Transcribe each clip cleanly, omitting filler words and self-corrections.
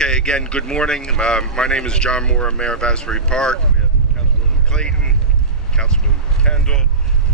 Okay, again, good morning. My name is John Moore, Mayor of Asbury Park. We have Councilman Clayton, Councilman Kendall,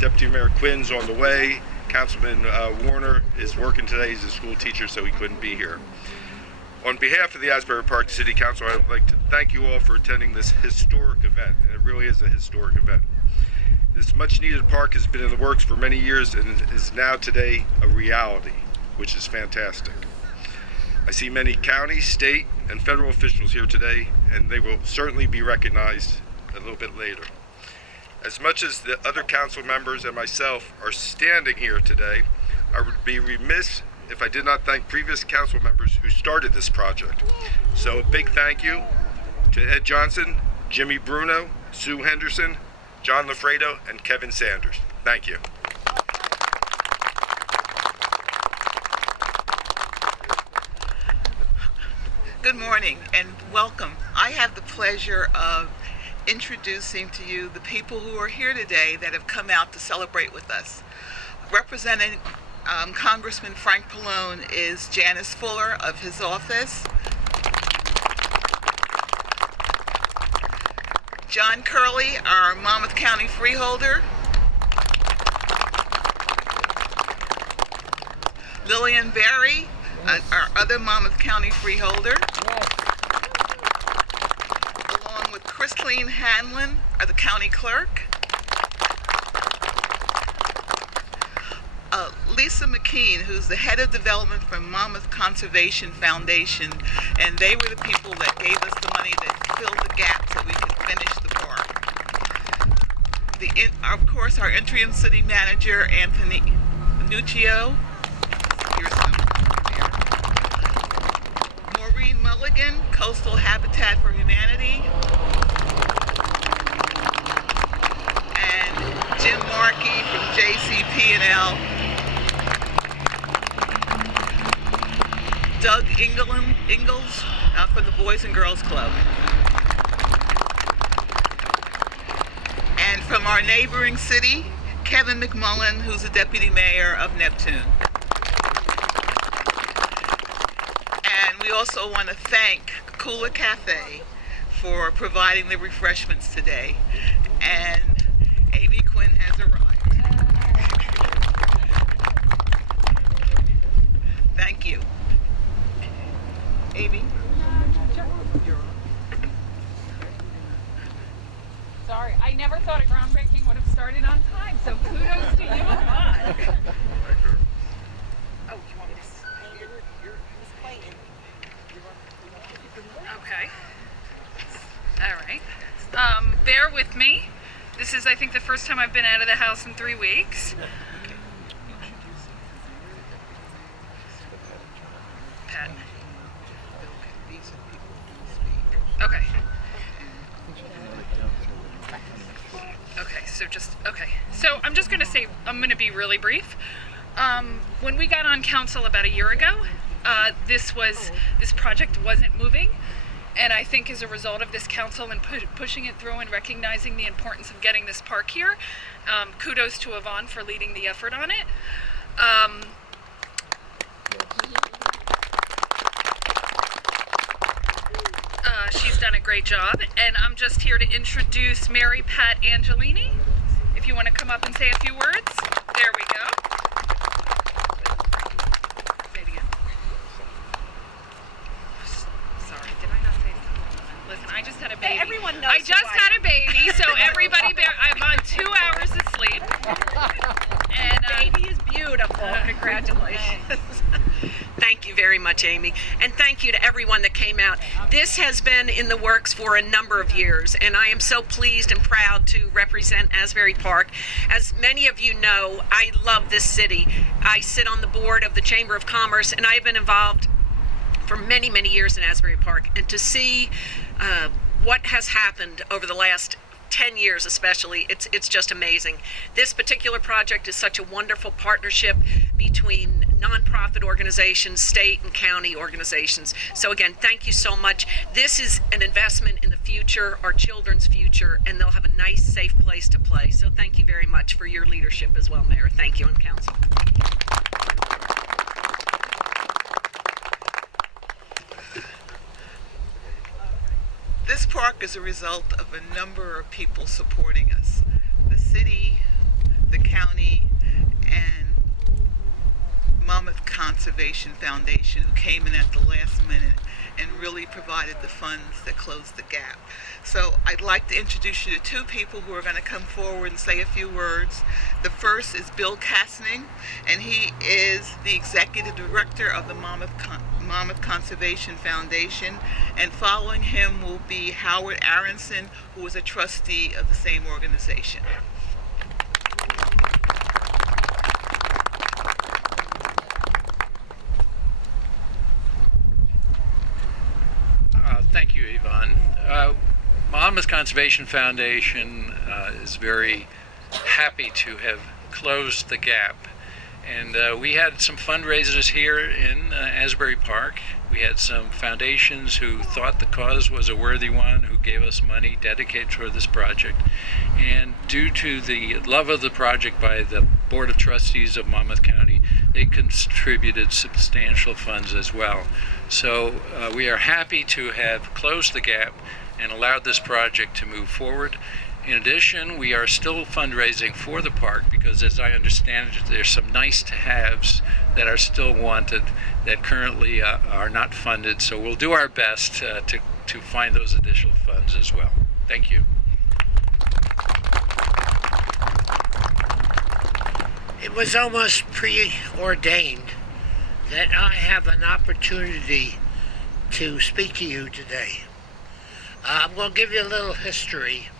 Deputy Mayor Quinn's on the way. Councilman Warner is working today. He's a school teacher, so he couldn't be here. On behalf of the Asbury Park City Council, I would like to thank you all for attending this historic event. And it really is a historic event. This much-needed park has been in the works for many years and is now today a reality, which is fantastic. I see many county, state, and federal officials here today, and they will certainly be recognized a little bit later. As much as the other council members and myself are standing here today, I would be remiss if I did not thank previous council members who started this project. So a big thank you to Ed Johnson, Jimmy Bruno, Sue Henderson, John Lafredo, and Kevin Sanders. Thank you. Good morning and welcome. I have the pleasure of introducing to you the people who are here today that have come out to celebrate with us. Representing Congressman Frank Pallone is Janice Fuller of his office. John Curley, our Monmouth County freeholder. Lillian Berry, our other Monmouth County freeholder. Along with Christine Hanlon, the county clerk. Lisa McKean, who's the head of development for Monmouth Conservation Foundation, and they were the people that gave us the money that filled the gap so we could finish the park. Of course, our interim city manager, Anthony Nuccio. Here's some there. Maureen Mulligan, Coastal Habitat for Humanity. And Jim Markey from JCP&L. Doug Ingalls from the Boys and Girls Club. And from our neighboring city, Kevin McMullen, who's the deputy mayor of Neptune. And we also want to thank Kula Cafe for providing the refreshments today. And Amy Quinn has arrived. Thank you. Amy? You're on. Sorry, I never thought a groundbreaking would have started on time, so kudos to you and mine. Oh, you want me to you're Miss Clayton. Okay. All right. Bear with me. This is, I think, the first time I've been out of the house in 3 weeks. Pat. Okay. So I'm just going to say, I'm going to be really brief. When we got on council about a year ago, this project wasn't moving. And I think as a result of this council and pushing it through and recognizing the importance of getting this park here, kudos to Yvonne for leading the effort on it. She's done a great job, and I'm just here to introduce Mary Pat Angelini. If you want to come up and say a few words. There we go. Say it again. Sorry, did I not say something? Listen, I just had a baby. Everyone knows I just had a baby, so everybody I'm on 2 hours of sleep. And Baby is beautiful. Congratulations. Thank you very much, Amy. And thank you to everyone that came out. This has been in the works for a number of years, and I am so pleased and proud to represent Asbury Park. As many of you know, I love this city. I sit on the board of the Chamber of Commerce, and I have been involved for many, many years in Asbury Park. And to see what has happened over the last 10 years especially, it's just amazing. This particular project is such a wonderful partnership between nonprofit organizations, state and county organizations. So again, thank you so much. This is an investment in the future, our children's future, and they'll have a nice, safe place to play. So thank you very much for your leadership as well, Mayor. Thank you, and Council. park is a result of a number of people supporting us. The city, the county, and Monmouth Conservation Foundation, who came in at the last minute and really provided the funds that closed the gap. So I'd like to introduce you to two people who are going to come forward and say a few words. The first is Bill Kastning, and he is the executive director of the Monmouth Conservation Foundation, and following him will be Howard Aronson, who is a trustee of the same organization. Thank you, Yvonne. Monmouth Conservation Foundation is very happy to have closed the gap. And we had some fundraisers here in Asbury Park. We had some foundations who thought the cause was a worthy one, who gave us money dedicated toward this project. And due to the love of the project by the Board of Trustees of Monmouth County, they contributed substantial funds as well. So we are happy to have closed the gap and allowed this project to move forward. In addition, we are still fundraising for the park because, as I understand it, there's some nice-to-haves that are still wanted that currently are not funded. So we'll do our best to find those additional funds as well. Thank you. It was almost preordained that I have an opportunity to speak to you today. I'm going to give you a little history.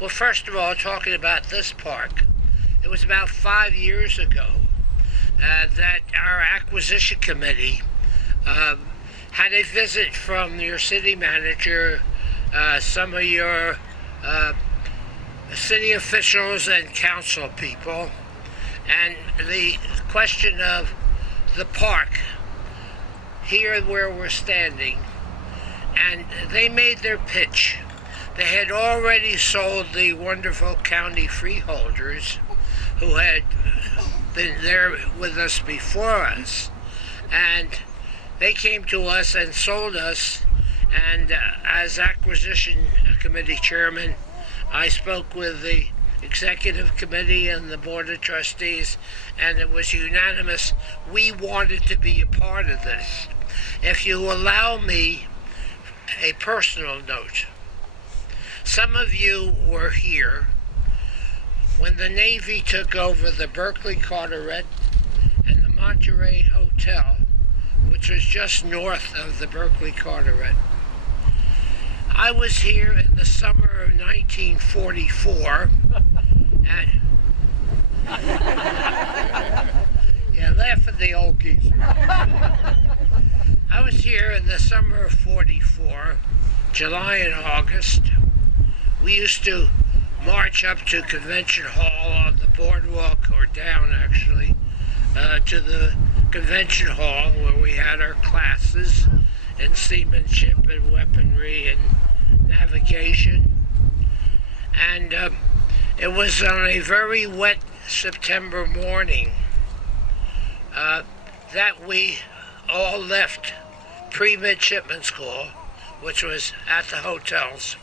Well, first of all, talking about this park, it was about 5 years ago that our acquisition committee had a visit from your city manager, some of your city officials and council people, and the question of the park here where we're standing, and they made their pitch. They had already sold the wonderful county freeholders who had been there with us before us, and they came to us and sold us, and as acquisition committee chairman, I spoke with the executive committee and the board of trustees, and it was unanimous. We wanted to be a part of this. If you allow me a personal note, some of you were here when the Navy took over the Berkeley Carteret and the Monterey Hotel, which was just north of the Berkeley Carteret. I was here in the summer of 1944. Yeah, laugh at the old geezer. I was here in the summer of 44, July and August. We used to march up to Convention Hall on the boardwalk, or down actually, to the Convention Hall where we had our classes in seamanship and weaponry and navigation. And it was on a very wet September morning that we all left pre-midshipman school, which was at the hotels.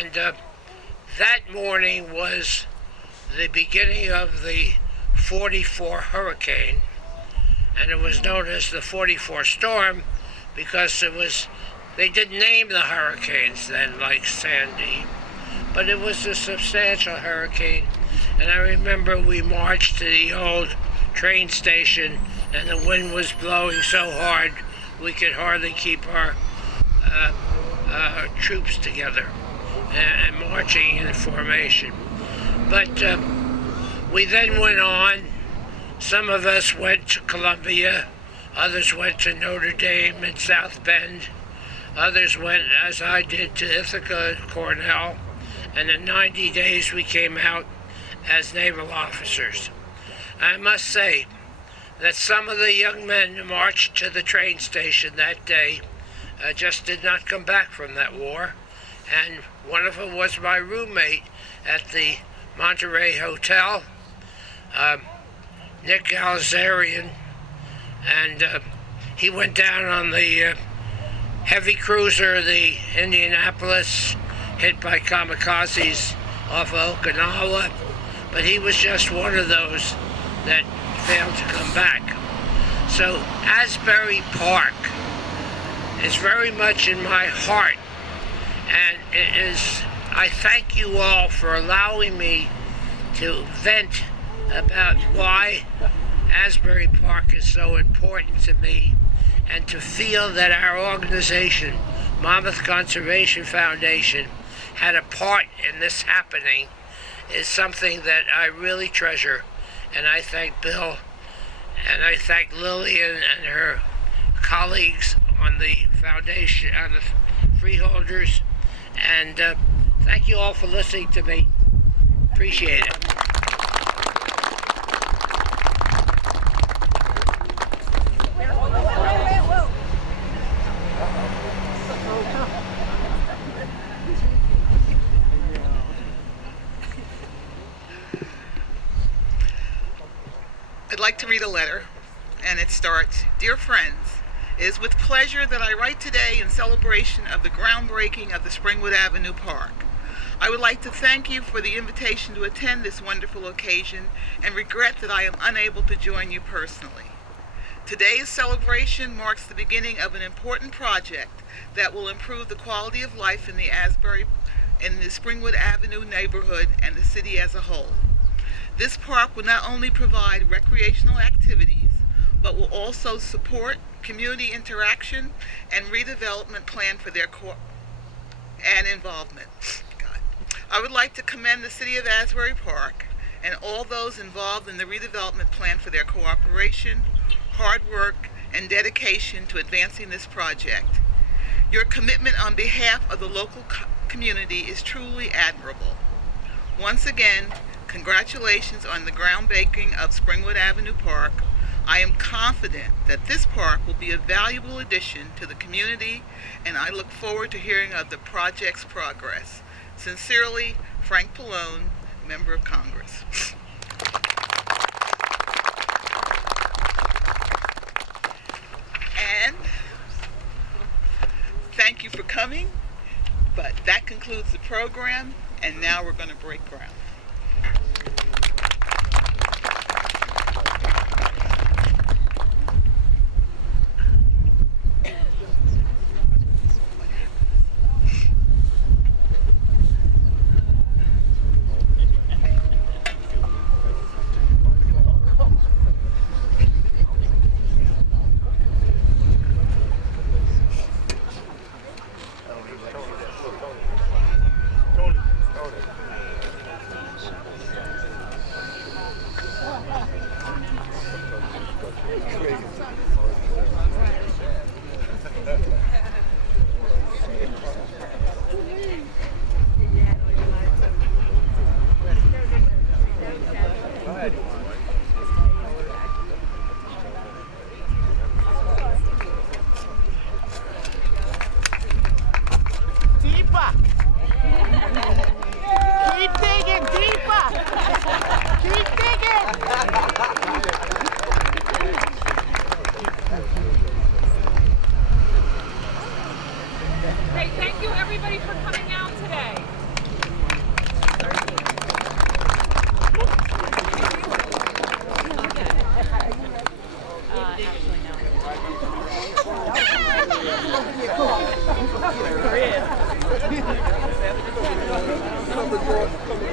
And that morning was the beginning of the 44 hurricane, and it was known as the 44 storm because they didn't name the hurricanes then like Sandy, but it was a substantial hurricane. And I remember we marched to the old train station, and the wind was blowing so hard we could hardly keep our troops together and marching in formation. But we then went on. Some of us went to Columbia, others went to Notre Dame and South Bend, others went, as I did, to Ithaca and Cornell, and in 90 days we came out as naval officers. I must say that some of the young men who marched to the train station that day just did not come back from that war, and one of them was my roommate at the Monterey Hotel, Nick Alzarian, and he went down on the heavy cruiser, the Indianapolis, hit by kamikazes off of Okinawa, but he was just one of those that failed to come back. So Asbury Park is very much in my heart, and it is. I thank you all for allowing me to vent about why Asbury Park is so important to me, and to feel that our organization, Monmouth Conservation Foundation, had a part in this happening is something that I really treasure. And I thank Bill, and I thank Lillian and her colleagues on the foundation, on the freeholders, and thank you all for listening to me. Appreciate it. I'd like to read a letter, and it starts, "Dear friends, it is with pleasure that I write today in celebration of the groundbreaking of the Springwood Avenue Park. I would like to thank you for the invitation to attend this wonderful occasion and regret that I am unable to join you personally. Today's celebration marks the beginning of an important project that will improve the quality of life in the Springwood Avenue neighborhood and the city as a whole. This park will not only provide recreational activities, but will also support community interaction and redevelopment plan for their and involvement. God. I would like to commend the City of Asbury Park and all those involved in the redevelopment plan for their cooperation, hard work, and dedication to advancing this project. Your commitment on behalf of the local community is truly admirable. Once again, congratulations on the groundbreaking of Springwood Avenue Park. I am confident that this park will be a valuable addition to the community, and I look forward to hearing of the project's progress. Sincerely, Frank Pallone, Member of Congress." And thank you for coming, but that concludes the program, and now we're going to break ground. Hey, thank you everybody for coming out today. Come